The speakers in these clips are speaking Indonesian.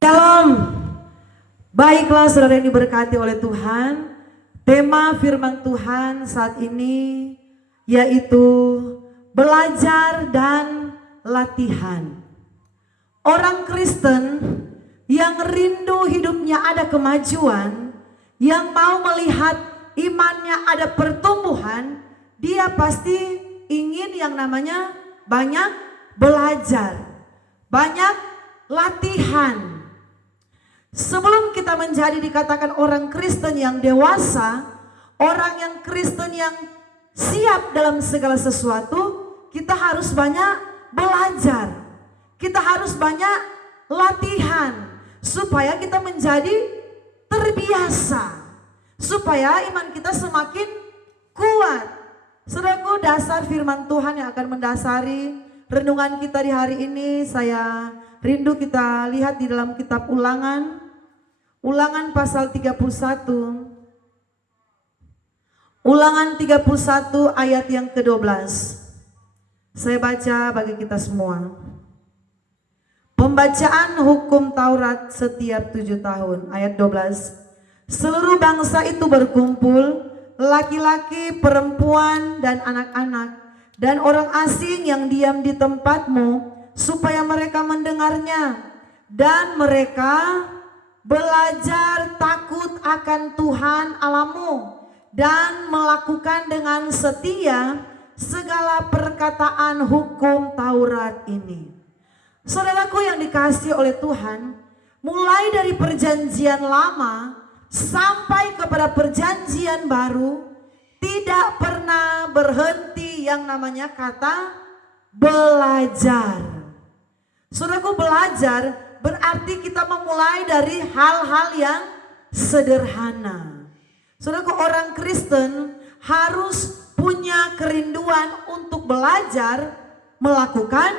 Shalom. Baiklah saudara yang diberkati oleh Tuhan. Tema firman Tuhan saat ini yaitu belajar dan latihan. Orang Kristen yang rindu hidupnya ada kemajuan, yang mau melihat imannya ada pertumbuhan, dia pasti ingin yang namanya banyak belajar, banyak latihan. Sebelum kita menjadi dikatakan orang Kristen yang dewasa, orang yang Kristen yang siap dalam segala sesuatu, kita harus banyak belajar. Kita harus banyak latihan supaya kita menjadi terbiasa, supaya iman kita semakin kuat. Saudaraku, dasar firman Tuhan yang akan mendasari renungan kita di hari ini, saya rindu kita lihat di dalam kitab Ulangan pasal 31. Ulangan 31 ayat yang ke-12. Saya baca bagi kita semua. Pembacaan hukum Taurat setiap 7 tahun. Ayat 12. Seluruh bangsa itu berkumpul, laki-laki, perempuan, dan anak-anak, dan orang asing yang diam di tempatmu, supaya mereka mendengarnya, dan mereka belajar takut akan Tuhan Allahmu, dan melakukan dengan setia segala perkataan hukum Taurat ini. Saudaraku yang dikasihi oleh Tuhan, mulai dari perjanjian lama sampai kepada perjanjian baru, tidak pernah berhenti yang namanya kata belajar. Saudaraku, belajar berarti kita memulai dari hal-hal yang sederhana. Saudaraku, orang Kristen harus punya kerinduan untuk belajar melakukan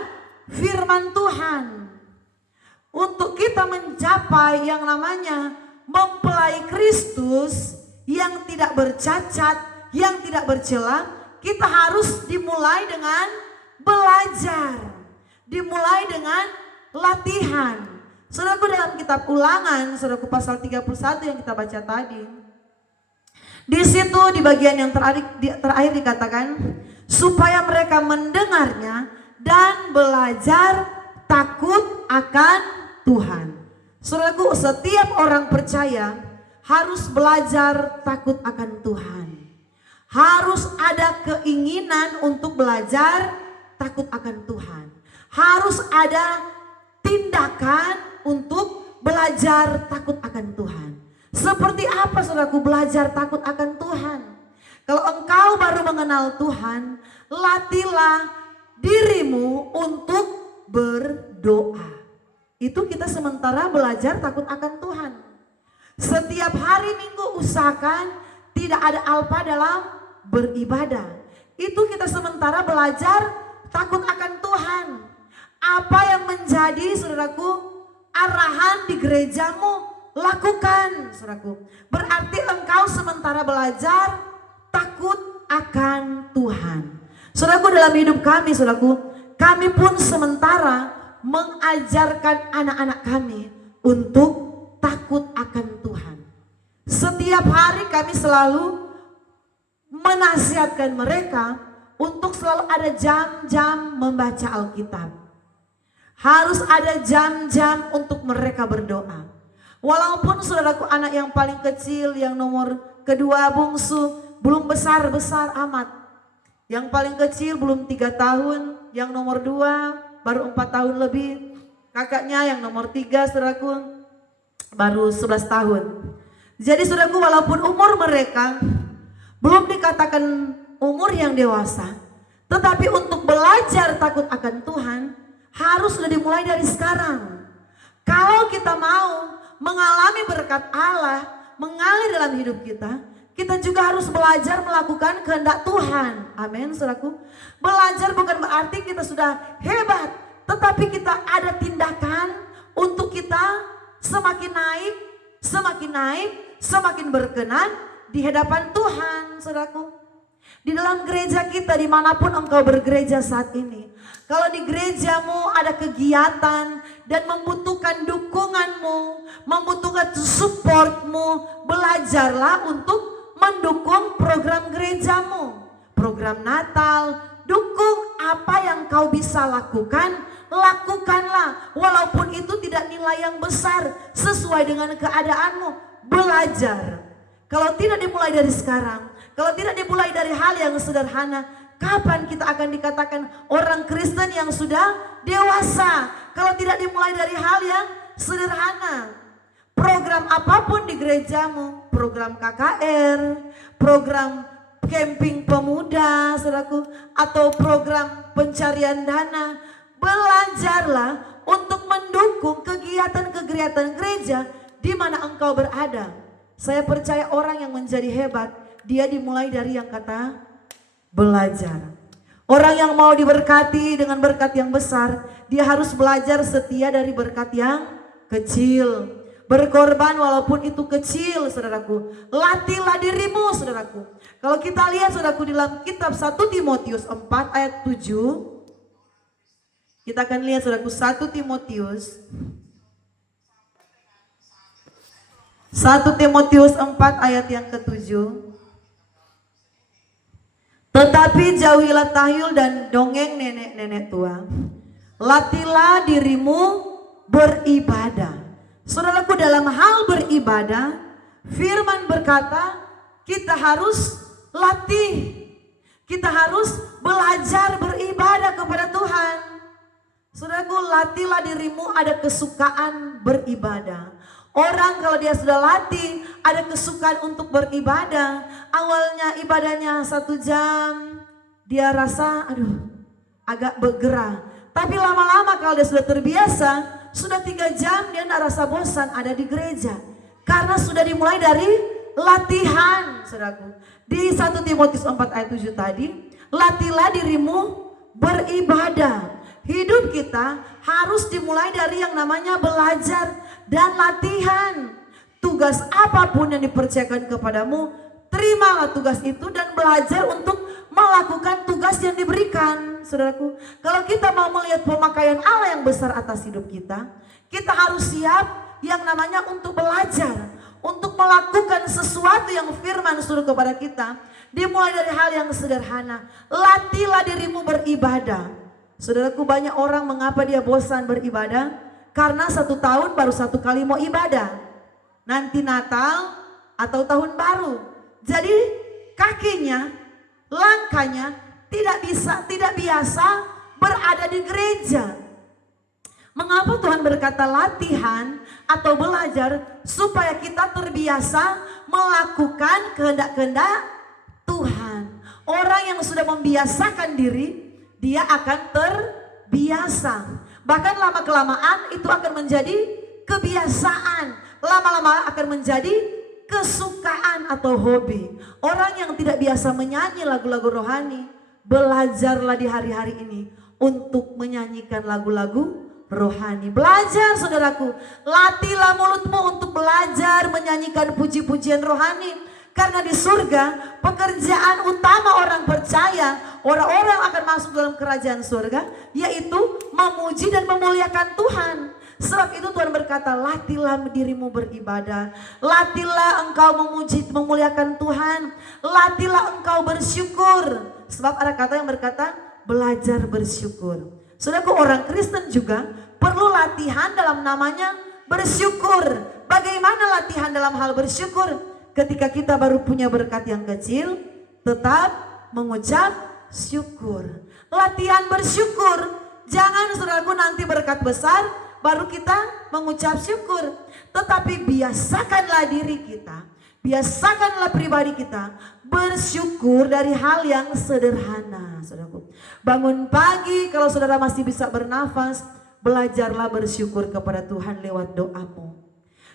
firman Tuhan. Untuk kita mencapai yang namanya mempelai Kristus yang tidak bercacat, yang tidak bercela, kita harus dimulai dengan belajar, dimulai dengan latihan. Saudaraku, dalam kitab Ulangan, saudaraku, pasal 31 yang kita baca tadi, di situ di bagian yang terakhir dikatakan supaya mereka mendengarnya dan belajar takut akan Tuhan. Saudaraku, setiap orang percaya harus belajar takut akan Tuhan. Harus ada keinginan untuk belajar takut akan Tuhan. Harus ada tindakan untuk belajar takut akan Tuhan. Seperti apa saudaraku belajar takut akan Tuhan? Kalau engkau baru mengenal Tuhan, latihlah dirimu untuk berdoa. Itu kita sementara belajar takut akan Tuhan. Setiap hari Minggu usahakan tidak ada alpa dalam beribadah. Itu kita sementara belajar takut akan Tuhan. Apa yang menjadi saudaraku arahan di gerejamu, lakukan saudaraku. Berarti engkau sementara belajar takut akan Tuhan. Saudaraku, dalam hidup kami saudaraku, kami pun sementara mengajarkan anak-anak kami untuk takut akan Tuhan. Setiap hari kami selalu menasihatkan mereka untuk selalu ada jam-jam membaca Alkitab. Harus ada jam-jam untuk mereka berdoa. Walaupun saudaraku anak yang paling kecil, yang nomor kedua bungsu, belum besar-besar amat. Yang paling kecil belum 3 tahun, yang nomor 2 baru 4 tahun lebih. Kakaknya yang nomor 3 saudaraku baru 11 tahun. Jadi saudaraku, walaupun umur mereka belum dikatakan umur yang dewasa, tetapi untuk belajar takut akan Tuhan harus sudah dimulai dari sekarang. Kalau kita mau mengalami berkat Allah mengalir dalam hidup kita, kita juga harus belajar melakukan kehendak Tuhan. Amin saudaraku. Belajar bukan berarti kita sudah hebat, tetapi kita ada tindakan untuk kita semakin naik, semakin naik, semakin berkenan di hadapan Tuhan saudaraku. Di dalam gereja kita, dimanapun engkau bergereja saat ini, kalau di gerejamu ada kegiatan dan membutuhkan dukunganmu, membutuhkan supportmu, belajarlah untuk mendukung program gerejamu. Program Natal, dukung apa yang kau bisa lakukan, lakukanlah. Walaupun itu tidak nilai yang besar, sesuai dengan keadaanmu, belajar. Kalau tidak dimulai dari sekarang, kalau tidak dimulai dari hal yang sederhana, kapan kita akan dikatakan orang Kristen yang sudah dewasa? Kalau tidak dimulai dari hal yang sederhana. Program apapun di gerejamu, program KKR, program camping pemuda, saudaraku, atau program pencarian dana, belajarlah untuk mendukung kegiatan-kegiatan gereja di mana engkau berada. Saya percaya orang yang menjadi hebat, dia dimulai dari yang kata belajar. Orang yang mau diberkati dengan berkat yang besar, dia harus belajar setia dari berkat yang kecil. Berkorban walaupun itu kecil, saudaraku. Latihlah dirimu, saudaraku. Kalau kita lihat, saudaraku, di dalam kitab 1 Timotius 4 ayat 7. Kita akan lihat, saudaraku, 1 Timotius 4 ayat yang ke-7. Tetapi jauhilah tahyul dan dongeng nenek-nenek tua. Latihlah dirimu beribadah. Saudaraku, dalam hal beribadah, firman berkata kita harus latih. Kita harus belajar beribadah kepada Tuhan. Saudaraku, latihlah dirimu ada kesukaan beribadah. Orang kalau dia sudah latih, ada kesukaan untuk beribadah. Awalnya ibadahnya 1 jam, dia rasa agak bergerah. Tapi lama-lama kalau dia sudah terbiasa, sudah 3 jam dia tidak rasa bosan ada di gereja. Karena sudah dimulai dari latihan, saudaraku. Di 1 Timotius 4 ayat 7 tadi, latihlah dirimu beribadah. Hidup kita harus dimulai dari yang namanya belajar dan latihan. Tugas apapun yang dipercayakan kepadamu, terimalah tugas itu dan belajar untuk melakukan tugas yang diberikan. Saudaraku, kalau kita mau melihat pemakaian Allah yang besar atas hidup kita, kita harus siap yang namanya untuk belajar, untuk melakukan sesuatu yang firman suruh kepada kita. Dimulai dari hal yang sederhana. Latihlah dirimu beribadah. Saudaraku, banyak orang mengapa dia bosan beribadah? Karena 1 tahun baru 1 kali mau ibadah. Nanti Natal atau tahun baru. Jadi kakinya, langkahnya tidak biasa berada di gereja. Mengapa Tuhan berkata latihan atau belajar? Supaya kita terbiasa melakukan kehendak-kehendak Tuhan. Orang yang sudah membiasakan diri, dia akan terbiasa. Bahkan lama-kelamaan itu akan menjadi kebiasaan. Lama-lama akan menjadi kesukaan atau hobi. Orang yang tidak biasa menyanyi lagu-lagu rohani, belajarlah di hari-hari ini untuk menyanyikan lagu-lagu rohani. Belajar, saudaraku. Latihlah mulutmu untuk belajar menyanyikan puji-pujian rohani. Karena di surga pekerjaan utama orang percaya, orang-orang akan masuk dalam kerajaan surga, yaitu memuji dan memuliakan Tuhan. Sebab itu Tuhan berkata, latihlah dirimu beribadah, latihlah engkau memuji memuliakan Tuhan, latihlah engkau bersyukur. Sebab ada kata yang berkata belajar bersyukur. Saudaraku, orang Kristen juga perlu latihan dalam namanya bersyukur. Bagaimana latihan dalam hal bersyukur? Ketika kita baru punya berkat yang kecil, tetap mengucap syukur. Latihan bersyukur. Jangan, saudaraku, nanti berkat besar baru kita mengucap syukur. Tetapi biasakanlah diri kita, biasakanlah pribadi kita bersyukur dari hal yang sederhana, saudaraku. Bangun pagi, kalau saudara masih bisa bernafas, belajarlah bersyukur kepada Tuhan lewat doamu.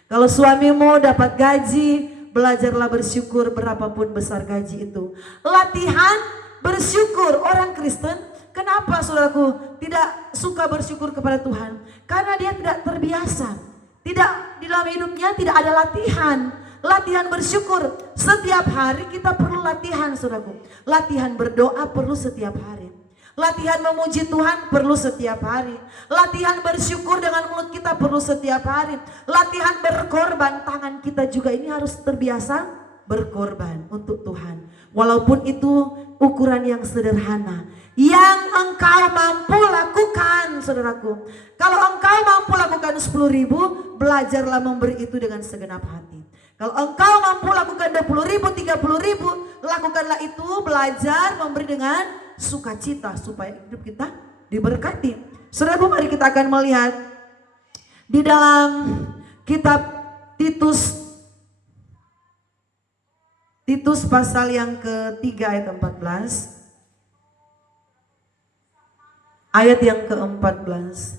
Kalau suamimu dapat gaji, belajarlah bersyukur berapapun besar gaji itu. Latihan bersyukur. Orang Kristen, kenapa saudaraku tidak suka bersyukur kepada Tuhan? Karena dia tidak terbiasa. Tidak, di dalam hidupnya tidak ada latihan. latihan bersyukur. Setiap hari kita perlu latihan, saudaraku. Latihan berdoa perlu setiap hari. Latihan memuji Tuhan perlu setiap hari. Latihan bersyukur dengan mulut kita perlu setiap hari. Latihan berkorban, tangan kita juga ini harus terbiasa berkorban untuk Tuhan. Walaupun itu ukuran yang sederhana, yang engkau mampu lakukan, saudaraku. Kalau engkau mampu lakukan 10.000, belajarlah memberi itu dengan segenap hati. Kalau engkau mampu lakukan 20.000, 30.000, lakukanlah itu, belajar memberi dengan sukacita supaya hidup kita diberkati. Saudaraku, mari kita akan melihat di dalam kitab Titus pasal yang ketiga ayat 14. Ayat yang ke-14.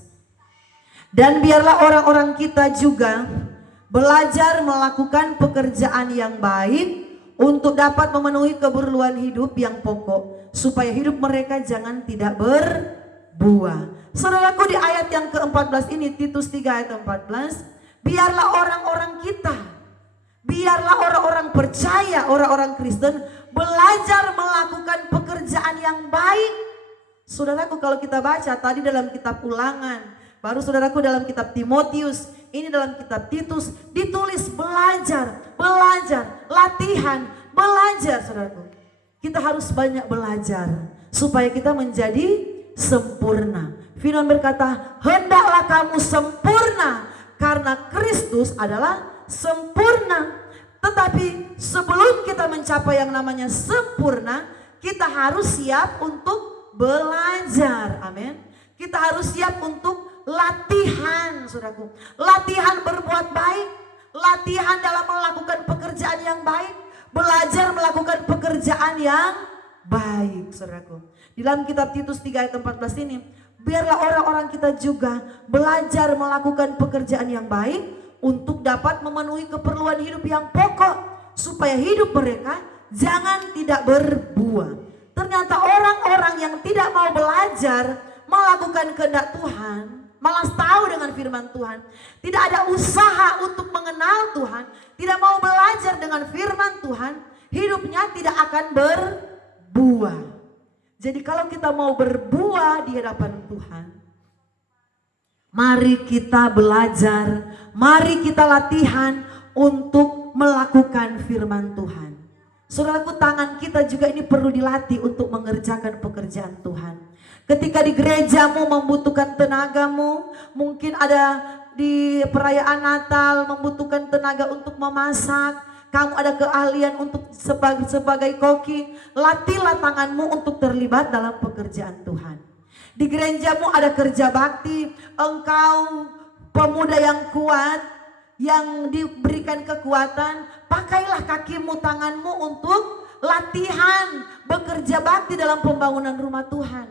Dan biarlah orang-orang kita juga belajar melakukan pekerjaan yang baik untuk dapat memenuhi keperluan hidup yang pokok, supaya hidup mereka jangan tidak berbuah. Saudaraku, di ayat yang ke-14 ini, Titus 3 ayat 14, biarlah orang-orang kita, biarlah orang-orang percaya, orang-orang Kristen belajar melakukan pekerjaan yang baik. Saudaraku, kalau kita baca tadi dalam kitab Ulangan, baru saudaraku dalam kitab Timotius, ini dalam kitab Titus ditulis belajar, latihan, belajar, saudaraku. Kita harus banyak belajar supaya kita menjadi sempurna. Firman berkata, hendaklah kamu sempurna karena Kristus adalah sempurna. Tetapi sebelum kita mencapai yang namanya sempurna, kita harus siap untuk belajar. Amin. Kita harus siap untuk latihan, saudaraku. Latihan berbuat baik, latihan dalam melakukan pekerjaan yang baik, belajar melakukan pekerjaan yang baik, saudaraku. Di dalam kitab Titus 3 ayat 14 ini, biarlah orang-orang kita juga belajar melakukan pekerjaan yang baik untuk dapat memenuhi keperluan hidup yang pokok, supaya hidup mereka jangan tidak berbuah. Ternyata orang-orang yang tidak mau belajar melakukan kehendak Tuhan, malas tahu dengan firman Tuhan, tidak ada usaha untuk mengenal Tuhan, tidak mau belajar dengan firman Tuhan, hidupnya tidak akan berbuah. Jadi kalau kita mau berbuah di hadapan Tuhan, mari kita belajar, mari kita latihan untuk melakukan firman Tuhan. Saudaraku, tangan kita juga ini perlu dilatih untuk mengerjakan pekerjaan Tuhan. Ketika di gerejamu membutuhkan tenagamu, mungkin ada di perayaan Natal membutuhkan tenaga untuk memasak, kamu ada keahlian untuk sebagai koki, latihlah tanganmu untuk terlibat dalam pekerjaan Tuhan. Di gerejamu ada kerja bakti, engkau pemuda yang kuat, yang diberikan kekuatan, pakailah kakimu, tanganmu untuk latihan bekerja bakti dalam pembangunan rumah Tuhan.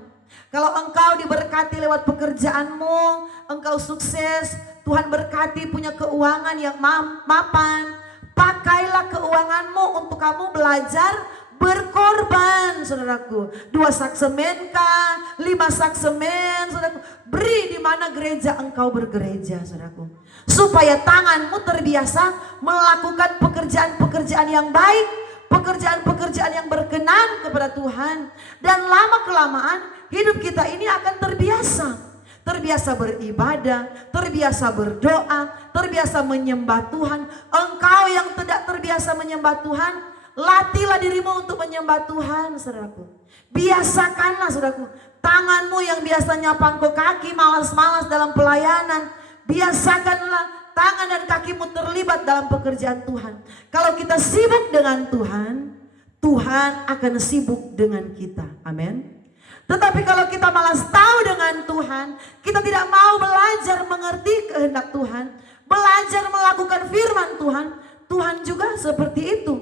Kalau engkau diberkati lewat pekerjaanmu, engkau sukses, Tuhan berkati punya keuangan yang mapan, pakailah keuanganmu untuk kamu belajar berkorban, saudaraku. 2 sak semen kah, 5 sak semen, saudaraku. Beri di mana gereja engkau bergereja, saudaraku. Supaya tanganmu terbiasa melakukan pekerjaan-pekerjaan yang baik, pekerjaan-pekerjaan yang berkenan kepada Tuhan. Dan lama kelamaan hidup kita ini akan terbiasa beribadah, terbiasa berdoa, terbiasa menyembah Tuhan. Engkau yang tidak terbiasa menyembah Tuhan, latihlah dirimu untuk menyembah Tuhan, saudaraku. Biasakanlah, saudaraku, tanganmu yang biasanya pangkok kaki, malas-malas dalam pelayanan, biasakanlah tangan dan kakimu terlibat dalam pekerjaan Tuhan. Kalau kita sibuk dengan Tuhan, Tuhan akan sibuk dengan kita. Amin. Tetapi kalau kita malas tahu dengan Tuhan, kita tidak mau belajar mengerti kehendak Tuhan, belajar melakukan firman Tuhan, Tuhan juga seperti itu.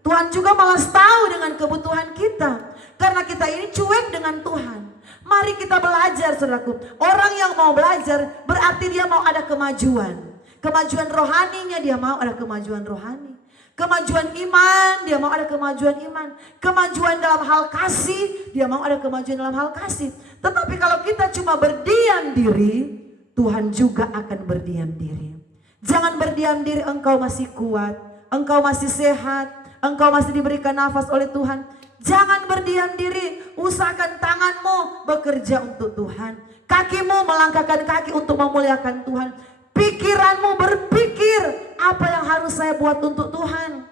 Tuhan juga malas tahu dengan kebutuhan kita, karena kita ini cuek dengan Tuhan. Mari kita belajar, saudaraku. Orang yang mau belajar berarti dia mau ada kemajuan. Kemajuan rohaninya dia mau ada kemajuan rohani. Kemajuan iman, dia mau ada kemajuan iman. Kemajuan dalam hal kasih, dia mau ada kemajuan dalam hal kasih. Tetapi kalau kita cuma berdiam diri, Tuhan juga akan berdiam diri. Jangan berdiam diri engkau masih kuat, engkau masih sehat, engkau masih diberikan nafas oleh Tuhan, jangan berdiam diri, usahakan tanganmu bekerja untuk Tuhan, kakimu melangkahkan kaki untuk memuliakan Tuhan, pikiranmu berpikir apa yang harus saya buat untuk Tuhan.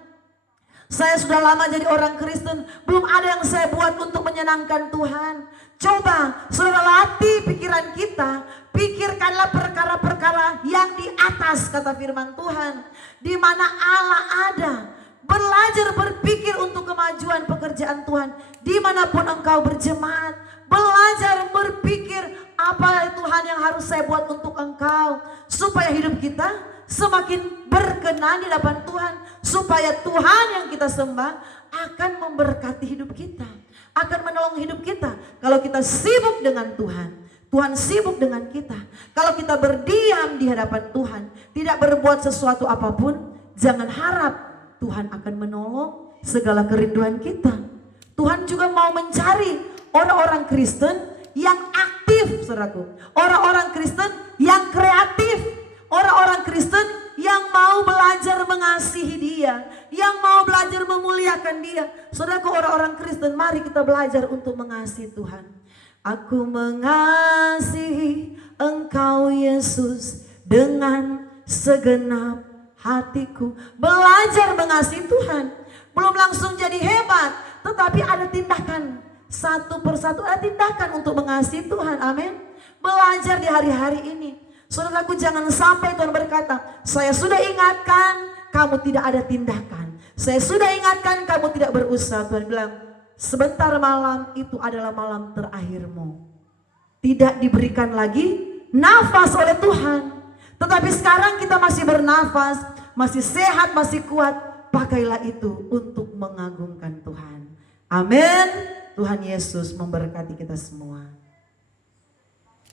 Saya sudah lama jadi orang Kristen, belum ada yang saya buat untuk menyenangkan Tuhan. Coba saudara latih pikiran kita, pikirkanlah perkara-perkara yang di atas, kata firman Tuhan, di mana Allah ada. Belajar berpikir untuk kemajuan pekerjaan Tuhan, dimanapun engkau berjemaat. Belajar berpikir apa Tuhan yang harus saya buat untuk engkau, supaya hidup kita semakin berkenan di hadapan Tuhan, supaya Tuhan yang kita sembah akan memberkati hidup kita, akan menolong hidup kita. Kalau kita sibuk dengan Tuhan, Tuhan sibuk dengan kita. Kalau kita berdiam di hadapan Tuhan, tidak berbuat sesuatu apapun, jangan harap Tuhan akan menolong segala kerinduan kita. Tuhan juga mau mencari orang-orang Kristen yang aktif, saudaraku. Orang-orang Kristen yang kreatif. Orang-orang Kristen yang mau belajar mengasihi Dia, yang mau belajar memuliakan Dia. Saudaraku, orang-orang Kristen, mari kita belajar untuk mengasihi Tuhan. Aku mengasihi Engkau Yesus dengan segenap hatiku. Belajar mengasihi Tuhan. Belum langsung jadi hebat, tetapi ada tindakan. Satu persatu ada tindakan untuk mengasihi Tuhan. Amin. Belajar di hari-hari ini. Saudaraku, jangan sampai Tuhan berkata, saya sudah ingatkan, kamu tidak ada tindakan. Saya sudah ingatkan, kamu tidak berusaha. Tuhan bilang, sebentar malam itu adalah malam terakhirmu. Tidak diberikan lagi nafas oleh Tuhan. Tetapi sekarang kita masih bernafas, masih sehat, masih kuat. Pakailah itu untuk mengagungkan Tuhan. Amin. Tuhan Yesus memberkati kita semua.